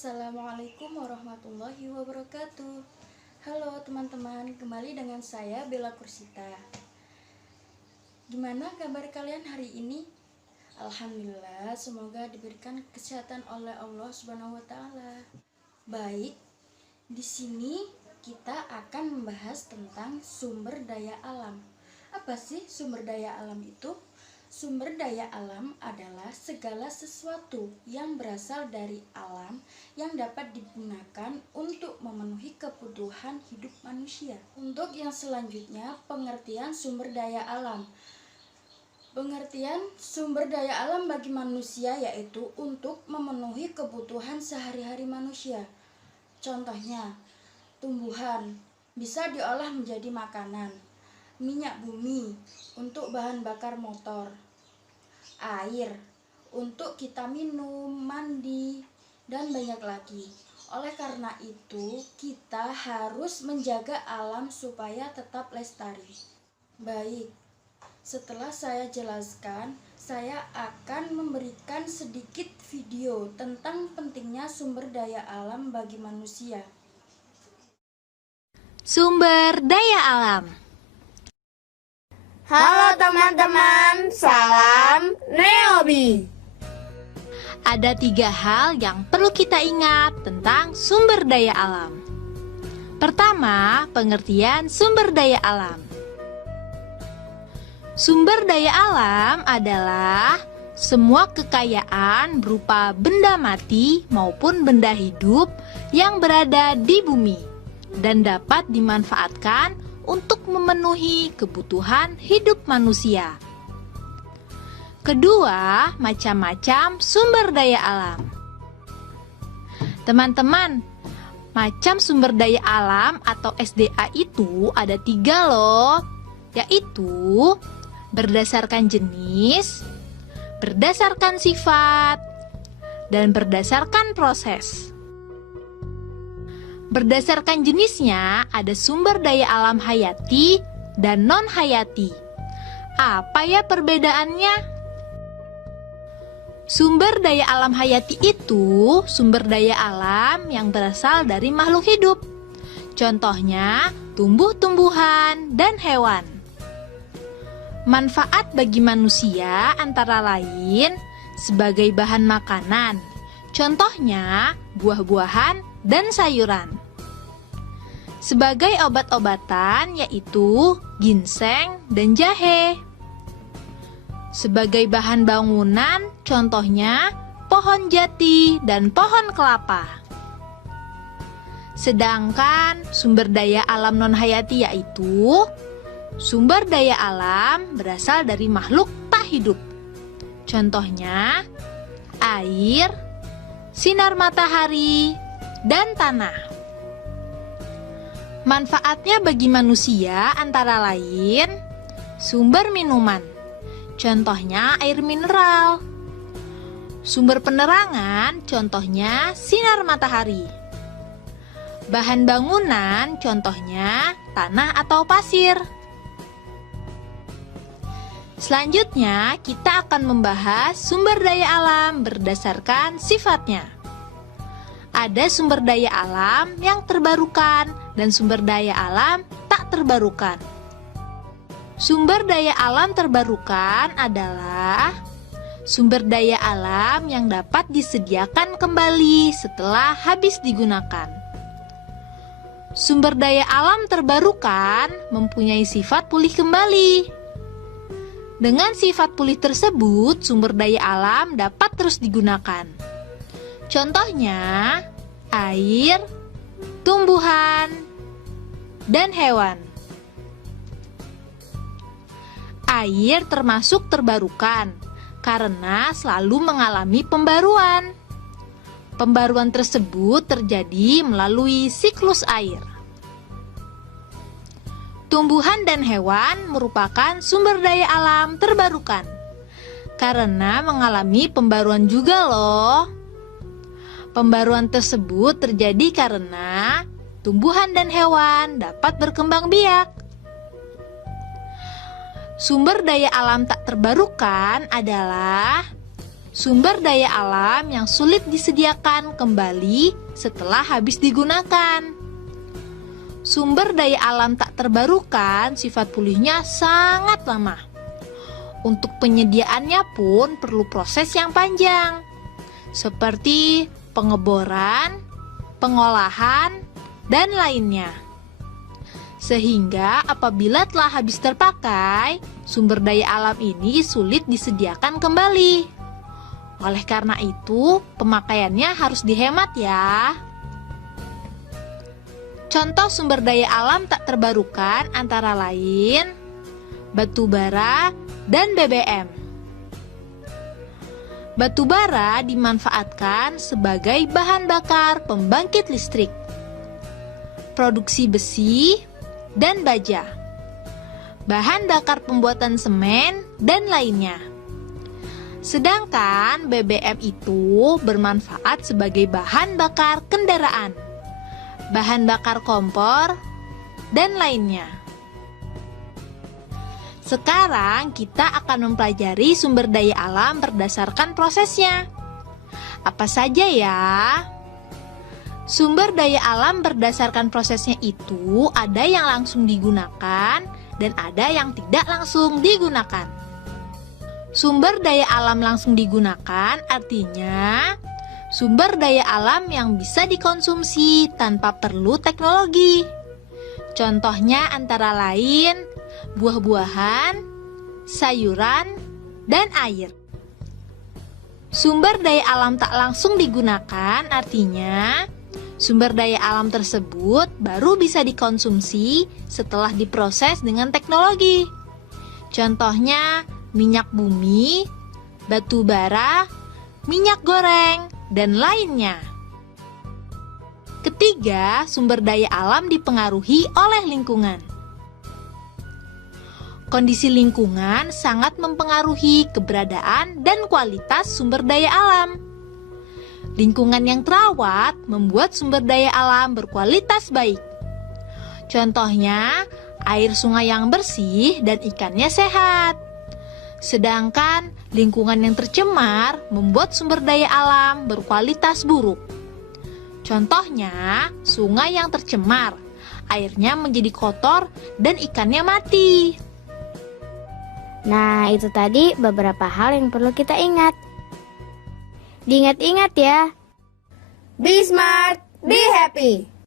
Assalamualaikum warahmatullahi wabarakatuh. Halo teman-teman, kembali dengan saya Bella Kursita. Gimana kabar kalian hari ini? Alhamdulillah, semoga diberikan kesehatan oleh Allah Subhanahu wa taala. Baik, di sini kita akan membahas tentang sumber daya alam. Apa sih sumber daya alam itu? Sumber daya alam adalah segala sesuatu yang berasal dari alam yang dapat digunakan untuk memenuhi kebutuhan hidup manusia. Untuk yang selanjutnya, pengertian sumber daya alam. Pengertian sumber daya alam bagi manusia yaitu untuk memenuhi kebutuhan sehari-hari manusia. Contohnya, tumbuhan bisa diolah menjadi makanan, minyak bumi untuk bahan bakar motor, air untuk kita minum, mandi, dan banyak lagi. Oleh karena itu, kita harus menjaga alam supaya tetap lestari. Baik, setelah saya jelaskan, saya akan memberikan sedikit video tentang pentingnya sumber daya alam bagi manusia. Sumber daya alam. Halo teman-teman, salam Neobi. Ada 3 hal yang perlu kita ingat tentang sumber daya alam. Pertama, pengertian sumber daya alam. Sumber daya alam adalah semua kekayaan berupa benda mati maupun benda hidup yang berada di bumi dan dapat dimanfaatkan untuk memenuhi kebutuhan hidup manusia. Kedua, macam-macam sumber daya alam. Teman-teman, macam sumber daya alam atau SDA itu ada 3 loh, yaitu berdasarkan jenis, berdasarkan sifat, dan berdasarkan proses. Berdasarkan jenisnya, ada sumber daya alam hayati dan non-hayati. Apa ya perbedaannya? Sumber daya alam hayati itu sumber daya alam yang berasal dari makhluk hidup. Contohnya, tumbuh-tumbuhan dan hewan. Manfaat bagi manusia antara lain sebagai bahan makanan. Contohnya, buah-buahan dan sayuran. Sebagai obat-obatan yaitu ginseng dan jahe. Sebagai bahan bangunan contohnya pohon jati dan pohon kelapa. Sedangkan sumber daya alam non-hayati yaitu sumber daya alam berasal dari makhluk tak hidup. Contohnya air, sinar matahari, dan tanah. Manfaatnya bagi manusia antara lain sumber minuman, contohnya air mineral. Sumber penerangan, contohnya sinar matahari. Bahan bangunan, contohnya tanah atau pasir. Selanjutnya, kita akan membahas sumber daya alam berdasarkan sifatnya. Ada sumber daya alam yang terbarukan dan sumber daya alam tak terbarukan. Sumber daya alam terbarukan adalah sumber daya alam yang dapat disediakan kembali setelah habis digunakan. Sumber daya alam terbarukan mempunyai sifat pulih kembali. Dengan sifat pulih tersebut, sumber daya alam dapat terus digunakan. Contohnya, air, tumbuhan, dan hewan. Air termasuk terbarukan karena selalu mengalami pembaruan. Pembaruan tersebut terjadi melalui siklus air. Tumbuhan dan hewan merupakan sumber daya alam terbarukan karena mengalami pembaruan juga loh. Pembaruan tersebut terjadi karena tumbuhan dan hewan dapat berkembang biak. Sumber daya alam tak terbarukan adalah sumber daya alam yang sulit disediakan kembali setelah habis digunakan. Sumber daya alam tak terbarukan sifat pulihnya sangat lama. Untuk penyediaannya pun perlu proses yang panjang, seperti pengeboran, pengolahan, dan lainnya. Sehingga apabila telah habis terpakai, sumber daya alam ini sulit disediakan kembali. Oleh karena itu, pemakaiannya harus dihemat ya. Contoh sumber daya alam tak terbarukan antara lain batu bara dan BBM. Batu bara dimanfaatkan sebagai bahan bakar pembangkit listrik, produksi besi, dan baja, bahan bakar pembuatan semen, dan lainnya. Sedangkan BBM itu bermanfaat sebagai bahan bakar kendaraan, bahan bakar kompor, dan lainnya. Sekarang kita akan mempelajari sumber daya alam berdasarkan prosesnya. Apa saja ya? Sumber daya alam berdasarkan prosesnya itu ada yang langsung digunakan dan ada yang tidak langsung digunakan. Sumber daya alam langsung digunakan artinya sumber daya alam yang bisa dikonsumsi tanpa perlu teknologi. Contohnya antara lain buah-buahan, sayuran, dan air. Sumber daya alam tak langsung digunakan artinya sumber daya alam tersebut baru bisa dikonsumsi setelah diproses dengan teknologi. Contohnya minyak bumi, batu bara, minyak goreng, dan lainnya. Ketiga, sumber daya alam dipengaruhi oleh lingkungan. Kondisi lingkungan sangat mempengaruhi keberadaan dan kualitas sumber daya alam. Lingkungan yang terawat membuat sumber daya alam berkualitas baik. Contohnya, air sungai yang bersih dan ikannya sehat. Sedangkan lingkungan yang tercemar membuat sumber daya alam berkualitas buruk. Contohnya, sungai yang tercemar, airnya menjadi kotor dan ikannya mati. Nah, itu tadi beberapa hal yang perlu kita ingat. Diingat-ingat ya. Be smart, be happy.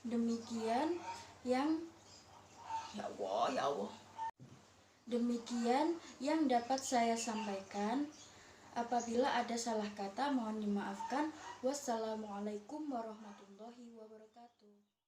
Demikian yang Demikian yang dapat saya sampaikan. Apabila ada salah kata mohon dimaafkan. Wassalamualaikum warahmatullahi wabarakatuh.